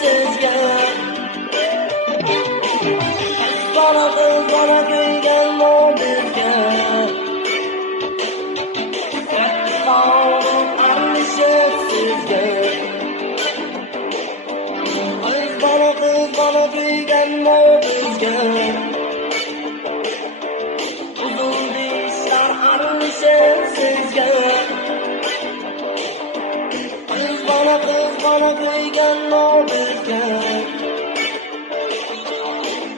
sizga. Bana kız bana gülgen o bizga. Sağlık alışıp sizga. Kız bana gülgen o bizga. Uzun dişler alışıp sizga. Kız bana gülgen o bizga.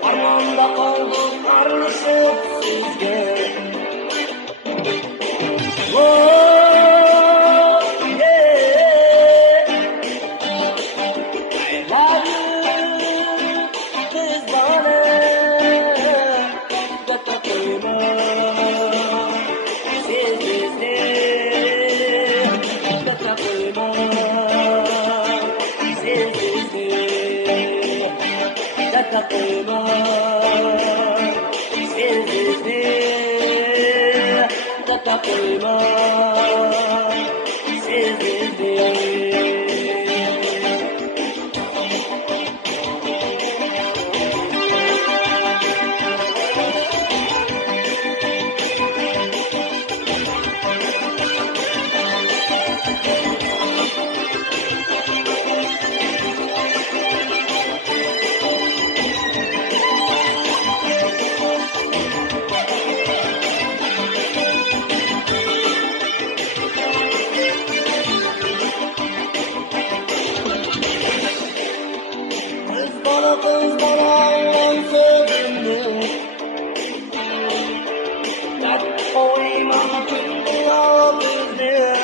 Armanda kaldık arışıp sizge. Oh yeah, I love you kız bana katakayma sizde katakayma sizde katakayma sizde katakayma sizde. Kız bana anlam sözümdü. Dert koymam kündü o bizde.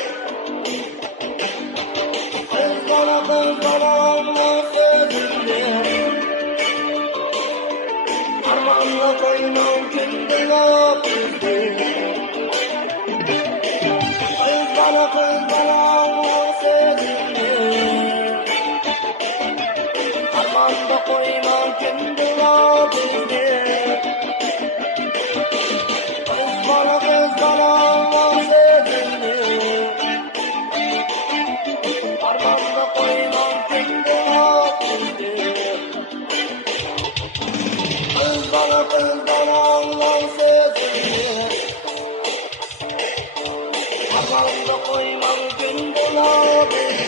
Kız bana anlam sözümdü. Armanla koymam kündü o bizde. Kız bana anlam sözümdü. Armanda koymam kündü o bizde. Kız bana anlam sözümdü. Armanda koymam kündü o bizde. Kız bana anlam sözümdü. Armanda koymam kündü o bizde.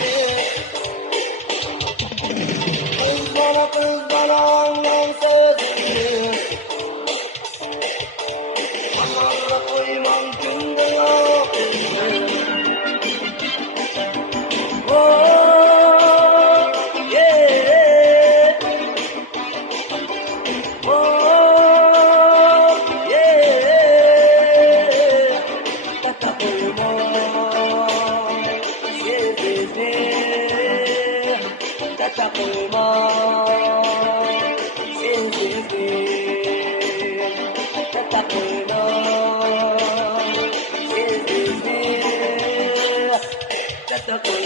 Kız bana anlam sözümdü. Armanda koymam kündü o bizde. Oh yeah, oh yeah, katakayma sizde katakayma sizde katakayma sizde katakayma.